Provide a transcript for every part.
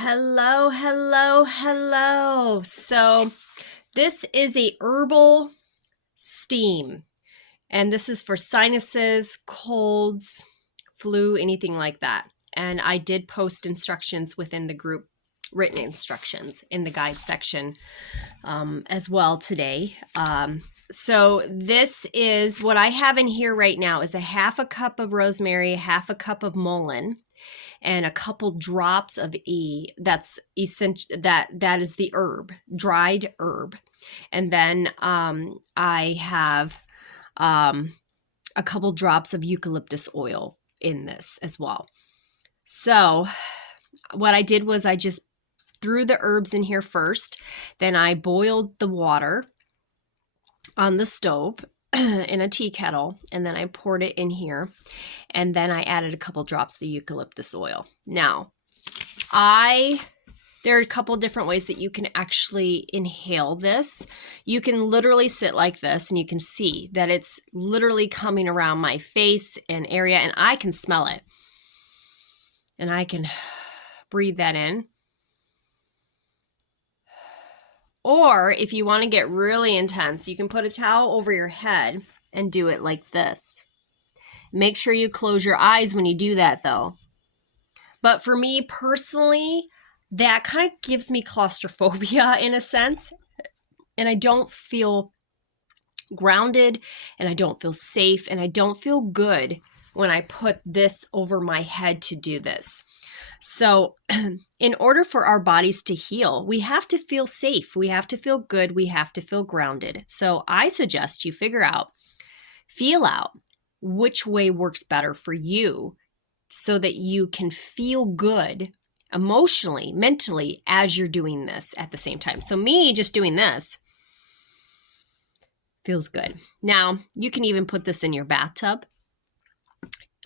Hello, hello, hello. So this is a herbal steam, and this is for sinuses, colds, flu, anything like that. And I did post instructions within the group, written instructions in the guide section as well today. So this is what I have in here right now is a half a cup of rosemary, half a cup of mullein, and a couple drops of that's essential, that is the herb, dried herb. And then I have a couple drops of eucalyptus oil in this as well. So what I did was I just threw the herbs in here first, then I boiled the water on the stove in a tea kettle, and then I poured it in here, and then I added a couple drops of the eucalyptus oil. Now, there are a couple different ways that you can actually inhale this. You can literally sit like this, and you can see that it's literally coming around my face and area, and I can smell it. And I can breathe that in. Or if you want to get really intense, you can put a towel over your head and do it like this. Make sure you close your eyes when you do that, though. But for me personally, that kind of gives me claustrophobia in a sense. And I don't feel grounded, and I don't feel safe, and I don't feel good when I put this over my head to do this. So in order for our bodies to heal, we have to feel safe. We have to feel good. We have to feel grounded. So I suggest you feel out which way works better for you so that you can feel good emotionally, mentally, as you're doing this at the same time. So me just doing this feels good. Now, you can even put this in your bathtub.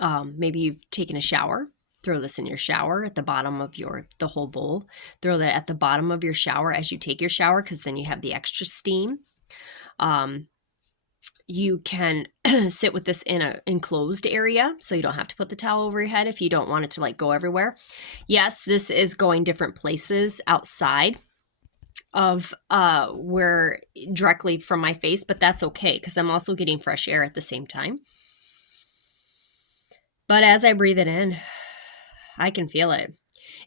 Maybe you've taken a shower. Throw this in your shower at the bottom of the whole bowl. Throw that at the bottom of your shower as you take your shower, because then you have the extra steam. You can sit with this in an enclosed area, so you don't have to put the towel over your head if you don't want it to go everywhere. Yes, this is going different places outside of where directly from my face, but that's okay because I'm also getting fresh air at the same time. But as I breathe it in, I can feel it.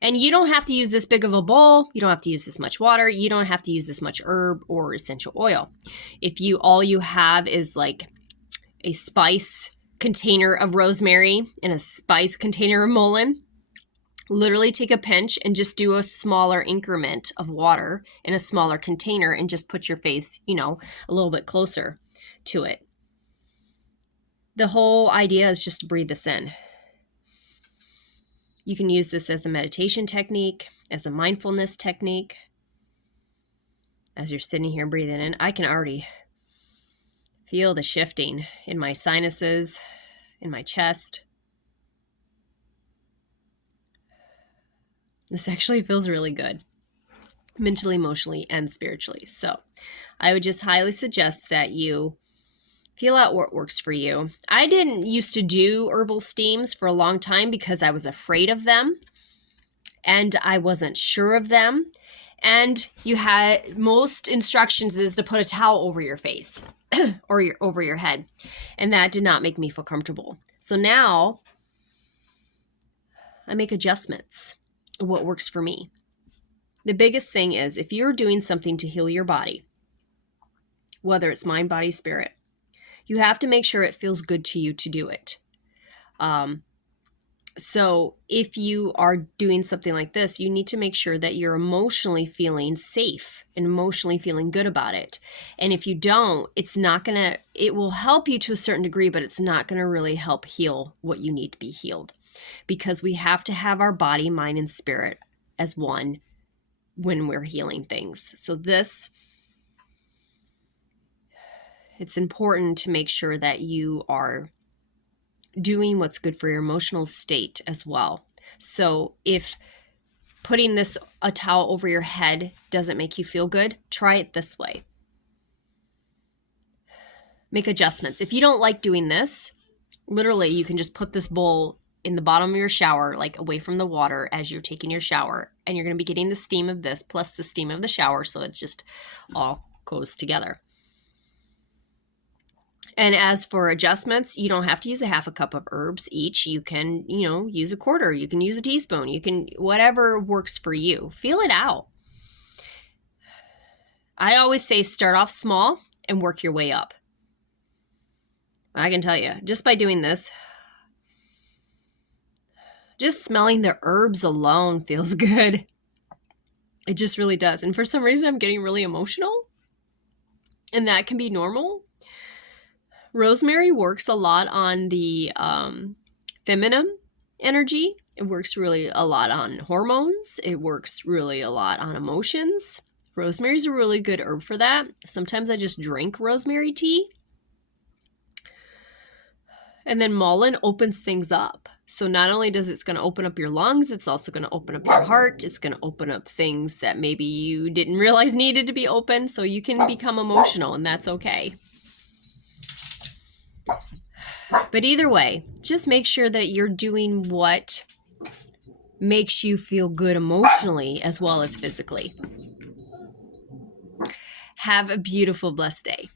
And you don't have to use this big of a bowl. You don't have to use this much water. You don't have to use this much herb or essential oil. If all you have is like a spice container of rosemary and a spice container of mullein, literally take a pinch and just do a smaller increment of water in a smaller container and just put your face, a little bit closer to it. The whole idea is just to breathe this in. You can use this as a meditation technique, as a mindfulness technique. As you're sitting here breathing in, I can already feel the shifting in my sinuses, in my chest. This actually feels really good, mentally, emotionally, and spiritually. So I would just highly suggest that you feel out what works for you. I didn't used to do herbal steams for a long time because I was afraid of them and I wasn't sure of them. And most instructions is to put a towel over your face or over your head. And that did not make me feel comfortable. So now I make adjustments of what works for me. The biggest thing is if you're doing something to heal your body, whether it's mind, body, spirit, you have to make sure it feels good to you to do it. So if you are doing something like this, you need to make sure that you're emotionally feeling safe and emotionally feeling good about it. And if you don't, it will help you to a certain degree, but it's not going to really help heal what you need to be healed. Because we have to have our body, mind, and spirit as one when we're healing things. So it's important to make sure that you are doing what's good for your emotional state as well. So if putting a towel over your head doesn't make you feel good, try it this way. Make adjustments. If you don't like doing this, literally you can just put this bowl in the bottom of your shower, like away from the water as you're taking your shower. And you're going to be getting the steam of this plus the steam of the shower. So it just all goes together. And as for adjustments, you don't have to use a half a cup of herbs each. You can, use a quarter. You can use a teaspoon. You can, whatever works for you. Feel it out. I always say start off small and work your way up. I can tell you, just by doing this, just smelling the herbs alone feels good. It just really does. And for some reason, I'm getting really emotional. And that can be normal. Rosemary works a lot on the feminine energy. It works really a lot on hormones. It works really a lot on emotions. Rosemary is a really good herb for that. Sometimes I just drink rosemary tea. And then mullein opens things up. So not only does it's going to open up your lungs, it's also going to open up your heart. It's going to open up things that maybe you didn't realize needed to be open. So you can become emotional, and that's okay. But either way, just make sure that you're doing what makes you feel good emotionally as well as physically. Have a beautiful, blessed day.